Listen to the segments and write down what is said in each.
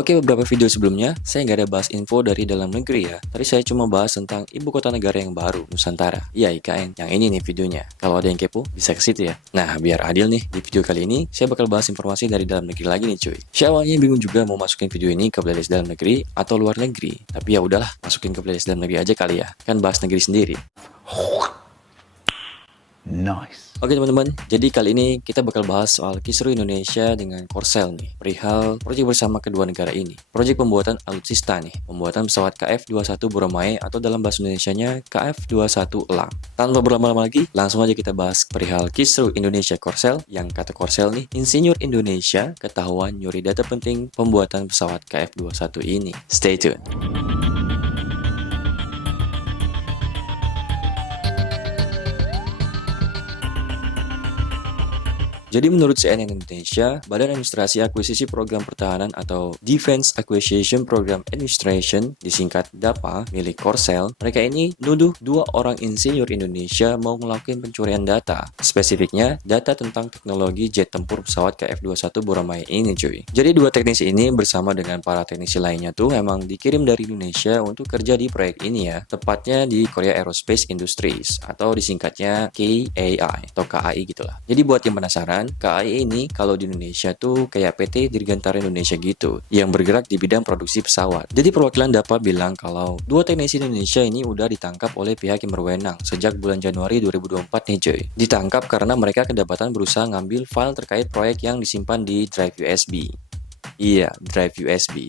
Oke, beberapa video sebelumnya, saya nggak ada bahas info dari dalam negeri ya. Tadi saya cuma bahas tentang ibu kota negara yang baru, Nusantara. Iya, IKN. Yang ini nih videonya. Kalau ada yang kepo, bisa ke situ ya. Nah, biar adil nih, di video kali ini, saya bakal bahas informasi dari dalam negeri lagi nih cuy. Saya awalnya bingung juga mau masukin video ini ke playlist dalam negeri atau luar negeri. Tapi ya udahlah, masukin ke playlist dalam negeri aja kali ya. Kan bahas negeri sendiri. Nice. Oke teman-teman, jadi kali ini kita bakal bahas soal kisru Indonesia dengan Korsel nih, perihal proyek bersama kedua negara ini. Proyek pembuatan alutsista nih, pembuatan pesawat KF-21 Boramae atau dalam bahasa Indonesianya KF-21 Elang. Tanpa berlama-lama lagi, langsung aja kita bahas perihal kisru Indonesia Korsel, yang kata Korsel nih, insinyur Indonesia ketahuan nyuri data penting pembuatan pesawat KF-21 ini. Stay tuned. Jadi menurut CNN Indonesia, Badan Administrasi Akuisisi Program Pertahanan atau Defense Acquisition Program Administration, disingkat DAPA, milik Korsel, mereka ini nuduh dua orang insinyur Indonesia mau melakukan pencurian data. Spesifiknya, data tentang teknologi jet tempur pesawat KF-21 Boramae ini cuy. Jadi dua teknisi ini bersama dengan para teknisi lainnya tuh emang dikirim dari Indonesia untuk kerja di proyek ini ya, tepatnya di Korea Aerospace Industries atau disingkatnya KAI atau KAI gitulah. Jadi buat yang penasaran, KAI ini kalau di Indonesia tuh kayak PT Dirgantara Indonesia gitu, yang bergerak di bidang produksi pesawat. Jadi perwakilan DAPA bilang kalau dua teknisi Indonesia ini udah ditangkap oleh pihak yang berwenang sejak bulan Januari 2024 nih cuy. Ditangkap karena mereka kedapatan berusaha ngambil file terkait proyek yang disimpan di drive USB. Iya, drive USB.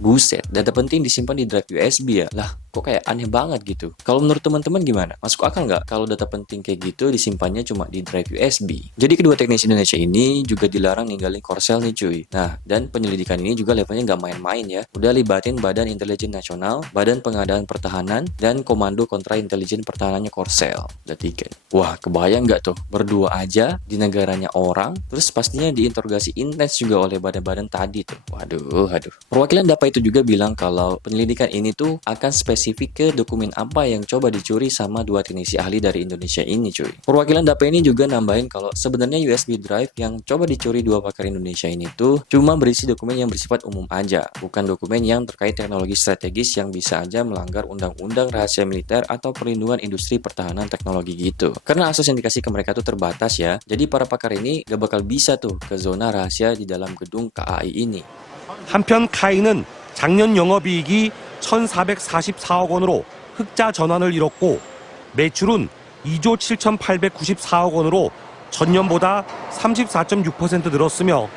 Buset, data penting disimpan di drive USB ya? Lah, kok kayak aneh banget gitu. Kalau menurut teman-teman gimana? Masuk akal nggak kalau data penting kayak gitu disimpannya cuma di drive USB? Jadi kedua teknisi Indonesia ini juga dilarang ninggalin Korsel nih cuy. Nah, dan penyelidikan ini juga levelnya nggak main-main ya. Udah libatin Badan Intelijen Nasional, Badan Pengadaan Pertahanan, dan Komando Kontra Intelijen Pertahanannya Korsel. Udah tiga. Wah, kebayang nggak tuh? Berdua aja di negaranya orang, terus pastinya diinterogasi intens juga oleh badan-badan tadi tuh. Waduh. Perwakilan DAPA itu juga bilang kalau penyelidikan ini tuh akan spesifik ke dokumen apa yang coba dicuri sama dua teknisi ahli dari Indonesia ini cuy. Perwakilan DAPA ini juga nambahin kalau sebenarnya USB drive yang coba dicuri dua pakar Indonesia ini tuh cuma berisi dokumen yang bersifat umum aja, bukan dokumen yang terkait teknologi strategis yang bisa aja melanggar undang-undang rahasia militer atau perlindungan industri pertahanan teknologi gitu. Karena akses yang dikasih ke mereka tuh terbatas ya, jadi para pakar ini gak bakal bisa tuh ke zona rahasia di dalam gedung KAI ini. 한편 카이는 작년 영업이익이 1,444억 원으로 흑자 전환을 이뤘고 매출은 2조 7,894억 원으로 전년보다 34.6% 늘었으며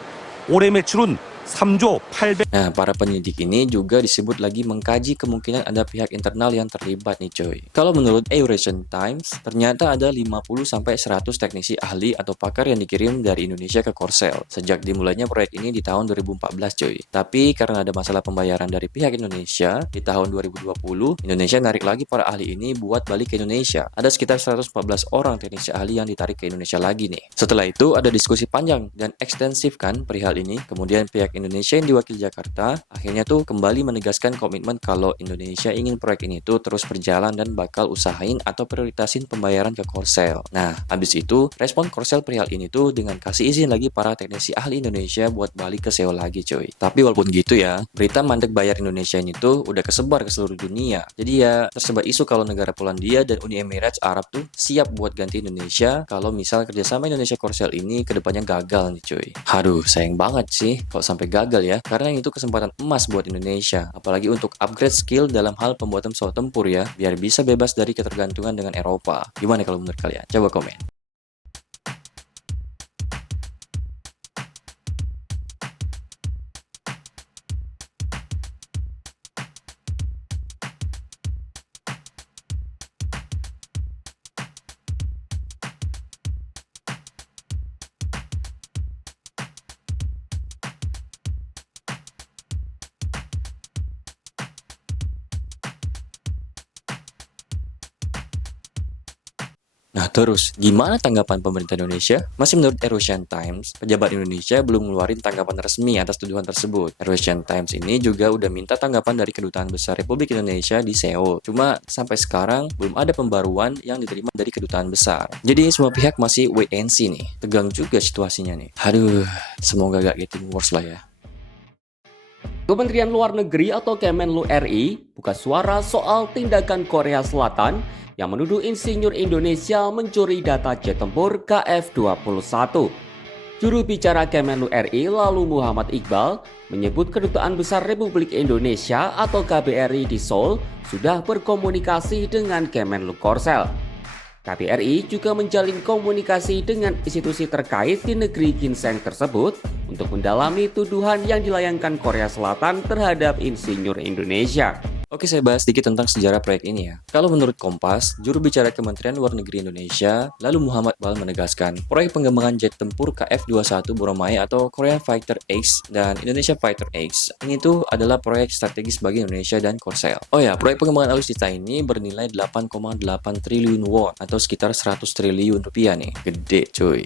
올해 매출은 3조 800. Nah, para penyidik ini juga disebut lagi mengkaji kemungkinan ada pihak internal yang terlibat nih coy. Kalau menurut Eurasian Times, ternyata ada 50-100 teknisi ahli atau pakar yang dikirim dari Indonesia ke Korsel sejak dimulainya proyek ini di tahun 2014 coy. Tapi karena ada masalah pembayaran dari pihak Indonesia, di tahun 2020, Indonesia narik lagi para ahli ini buat balik ke Indonesia. Ada sekitar 114 orang teknisi ahli yang ditarik ke Indonesia lagi nih. Setelah itu ada diskusi panjang dan ekstensif kan perihal ini. Kemudian pihak Indonesia yang diwakili Jakarta akhirnya tuh kembali menegaskan komitmen kalau Indonesia ingin proyek ini tuh terus berjalan dan bakal usahain atau prioritasin pembayaran ke Korsel. Nah, habis itu respon Korsel perihal ini tuh dengan kasih izin lagi para teknisi ahli Indonesia buat balik ke Seoul lagi cuy. Tapi walaupun gitu ya, berita mandek bayar Indonesia ini tuh udah kesebar ke seluruh dunia. Jadi ya tersebar isu kalau negara Polandia dan Uni Emirat Arab tuh siap buat ganti Indonesia kalau misal kerjasama Indonesia Korsel ini kedepannya gagal nih cuy. Aduh, sayang banget sih kalau sampai gagal ya, karena itu kesempatan emas buat Indonesia, apalagi untuk upgrade skill dalam hal pembuatan pesawat tempur ya, biar bisa bebas dari ketergantungan dengan Eropa. Gimana kalau menurut kalian? Coba komen. Nah terus, gimana tanggapan pemerintah Indonesia? Masih menurut Eurasian Times, pejabat Indonesia belum ngeluarin tanggapan resmi atas tuduhan tersebut. Eurasian Times ini juga udah minta tanggapan dari Kedutaan Besar Republik Indonesia di Seoul. Cuma sampai sekarang belum ada pembaruan yang diterima dari Kedutaan Besar. Jadi semua pihak masih wait and see nih. Tegang juga situasinya nih. Aduh, semoga gak getting worse lah ya. Kementerian Luar Negeri atau Kemenlu RI buka suara soal tindakan Korea Selatan yang menuduh insinyur Indonesia mencuri data jet tempur KF-21. Juru bicara Kemenlu RI lalu Muhammad Iqbal menyebut Kedutaan Besar Republik Indonesia atau KBRI di Seoul sudah berkomunikasi dengan Kemenlu Korsel. KBRI juga menjalin komunikasi dengan institusi terkait di negeri ginseng tersebut untuk mendalami tuduhan yang dilayangkan Korea Selatan terhadap insinyur Indonesia. Oke, saya bahas sedikit tentang sejarah proyek ini ya. Kalau menurut Kompas, juru bicara Kementerian Luar Negeri Indonesia, lalu Muhammad Iqbal menegaskan, proyek pengembangan jet tempur KF-21 Boramae atau Korean Fighter X dan Indonesia Fighter X ini tuh adalah proyek strategis bagi Indonesia dan Korsel. Oh ya, proyek pengembangan alutsista ini bernilai 8,8 triliun won atau sekitar 100 triliun rupiah nih. Gede cuy.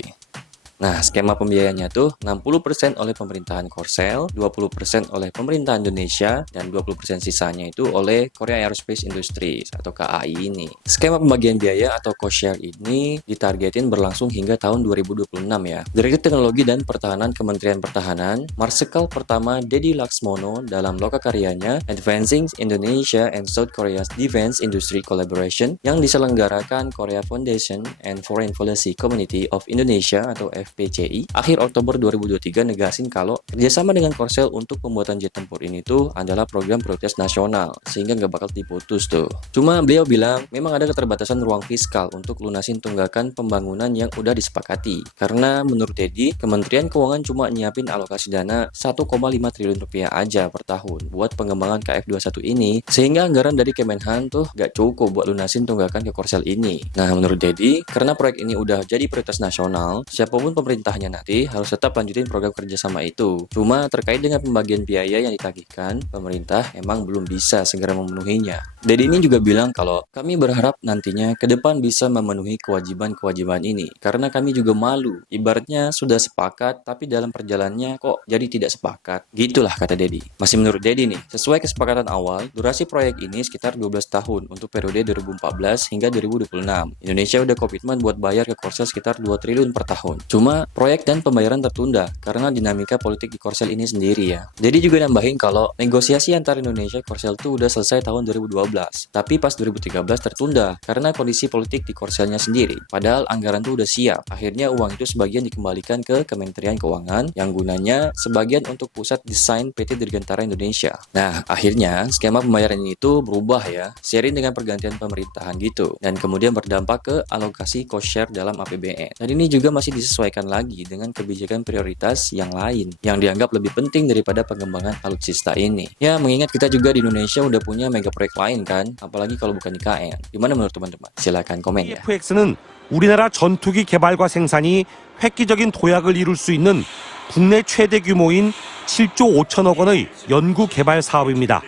Nah, skema pembiayaannya tuh 60% oleh pemerintahan Korsel, 20% oleh pemerintah Indonesia, dan 20% sisanya itu oleh Korea Aerospace Industries atau KAI ini. Skema pembagian biaya atau cost share ini ditargetin berlangsung hingga tahun 2026 ya. Direktur Teknologi dan Pertahanan Kementerian Pertahanan, Marsikal Pertama Dedi Laksmono dalam lokakaryanya Advancing Indonesia and South Korea's Defense Industry Collaboration yang diselenggarakan Korea Foundation and Foreign Policy Community of Indonesia atau FPCI, akhir Oktober 2023 negasin kalau kerjasama dengan Korsel untuk pembuatan jet tempur ini tuh adalah program prioritas nasional, sehingga nggak bakal diputus tuh. Cuma beliau bilang memang ada keterbatasan ruang fiskal untuk lunasin tunggakan pembangunan yang udah disepakati. Karena menurut Dedi, Kementerian Keuangan cuma nyiapin alokasi dana 1,5 triliun rupiah aja per tahun buat pengembangan KF-21 ini, sehingga anggaran dari Kemenhan tuh nggak cukup buat lunasin tunggakan ke Korsel ini. Nah, menurut Dedi, karena proyek ini udah jadi prioritas nasional, siapapun pemerintahnya nanti harus tetap lanjutin program kerjasama itu. Cuma terkait dengan pembagian biaya yang ditagihkan, pemerintah emang belum bisa segera memenuhinya. Dedi ini juga bilang kalau kami berharap nantinya ke depan bisa memenuhi kewajiban-kewajiban ini, karena kami juga malu. Ibaratnya sudah sepakat, tapi dalam perjalanannya kok jadi tidak sepakat. Gitulah kata Dedi. Masih menurut Dedi nih, sesuai kesepakatan awal, durasi proyek ini sekitar 12 tahun untuk periode 2014 hingga 2026. Indonesia udah komitmen buat bayar ke Korsel sekitar 2 triliun per tahun. Cuma proyek dan pembayaran tertunda karena dinamika politik di Korsel ini sendiri ya. Jadi juga nambahin kalau negosiasi antara Indonesia dan Korsel itu udah selesai tahun 2012. Tapi pas 2013 tertunda karena kondisi politik di Korselnya sendiri. Padahal anggaran itu udah siap. Akhirnya uang itu sebagian dikembalikan ke Kementerian Keuangan yang gunanya sebagian untuk pusat desain PT Dirgantara Indonesia. Nah, akhirnya skema pembayaran ini itu berubah ya, seiring dengan pergantian pemerintahan gitu. Dan kemudian berdampak ke alokasi cost share dalam APBN. Dan ini juga masih disesuaikan lagi dengan kebijakan prioritas yang lain yang dianggap lebih penting daripada pengembangan alutsista ini. Ya, mengingat kita juga di Indonesia udah punya mega proyek lain kan, apalagi kalau bukan IKN. Gimana menurut teman-teman? Silahkan komen ya. KF-X는 우리나라 전투기 개발과 생산이 획기적인 도약을 이룰 수 있는 국내 최대 규모인 7조 5천억 원의 연구 개발 사업입니다.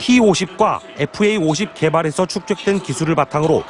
T-50과 FA-50 개발에서 축적된 기술을 바탕으로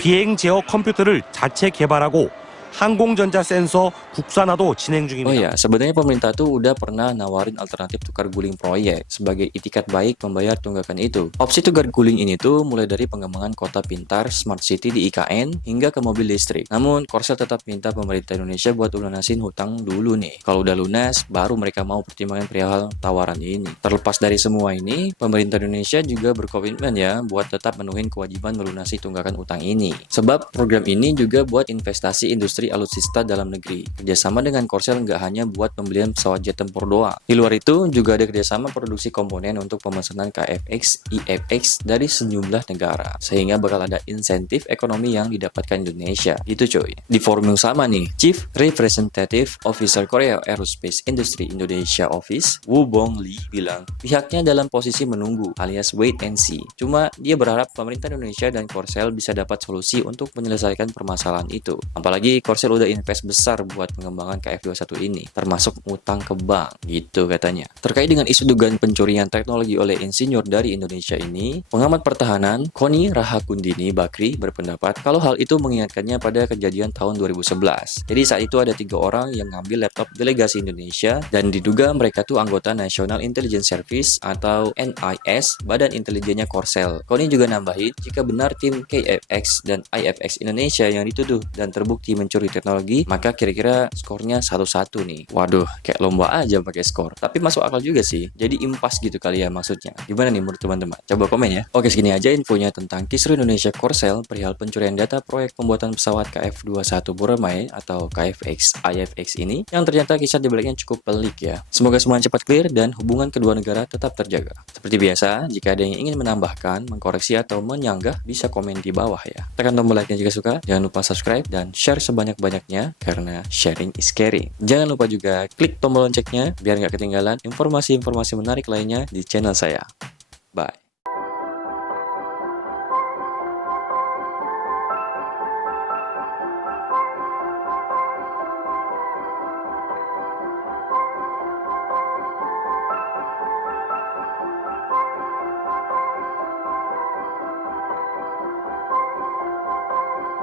비행 제어 컴퓨터를 자체 개발하고 항공전자 센서 국산화도 진행 중입니다. Oh ya, sebenarnya pemerintah tuh udah pernah nawarin alternatif tukar guling proyek sebagai itikat baik membayar tunggakan itu. Opsi tukar guling ini tuh mulai dari pengembangan kota pintar, smart city di IKN, hingga ke mobil listrik. Namun, Korsel tetap minta pemerintah Indonesia buat lunasin hutang dulu nih. Kalau udah lunas, baru mereka mau pertimbangkan perihal tawaran ini. Terlepas dari semua ini, pemerintah Indonesia juga berkomitmen ya buat tetap menuhin kewajiban melunasi tunggakan utang ini. Sebab program ini juga buat investasi industri alutsista dalam negeri. Kerjasama dengan Korsel nggak hanya buat pembelian pesawat jet tempur doang. Di luar itu juga ada kerjasama produksi komponen untuk pemesanan KFX, IFX dari sejumlah negara. Sehingga bakal ada insentif ekonomi yang didapatkan Indonesia. Gitu cuy. Di forum yang sama nih, Chief Representative Officer Korea Aerospace Industry Indonesia Office, Woo Bong Lee bilang, pihaknya dalam posisi menunggu alias wait and see. Cuma dia berharap pemerintah Indonesia dan Korsel bisa dapat solusi untuk menyelesaikan permasalahan itu. Apalagi Korsel udah invest besar buat pengembangan KF-21 ini, termasuk utang ke bank, gitu katanya. Terkait dengan isu dugaan pencurian teknologi oleh insinyur dari Indonesia ini, pengamat pertahanan Koni Rahakundini Bakri berpendapat kalau hal itu mengingatkannya pada kejadian tahun 2011. Jadi saat itu ada 3 orang yang ngambil laptop delegasi Indonesia dan diduga mereka tuh anggota National Intelligence Service atau NIS, Badan Intelijennya Korsel. Koni juga nambahin, jika benar tim KFX dan IFX Indonesia yang dituduh dan terbukti mencuri mencuri teknologi, maka kira-kira skornya 1-1 nih. Waduh, kayak lomba aja pakai skor. Tapi masuk akal juga sih. Jadi impas gitu kali ya maksudnya. Gimana nih menurut teman-teman? Coba komen ya. Oke, segini aja infonya tentang kisru Indonesia Korsel perihal pencurian data proyek pembuatan pesawat KF-21 Boramae atau KFX IFX ini, yang ternyata kisah di baliknya cukup pelik ya. Semoga semuanya cepat clear dan hubungan kedua negara tetap terjaga. Seperti biasa, jika ada yang ingin menambahkan, mengkoreksi atau menyanggah, bisa komen di bawah ya. Tekan tombol like-nya jika suka, jangan lupa subscribe dan share sebanyak-banyaknya karena sharing is caring. Jangan lupa juga klik tombol loncengnya biar nggak ketinggalan informasi-informasi menarik lainnya di channel saya. Bye.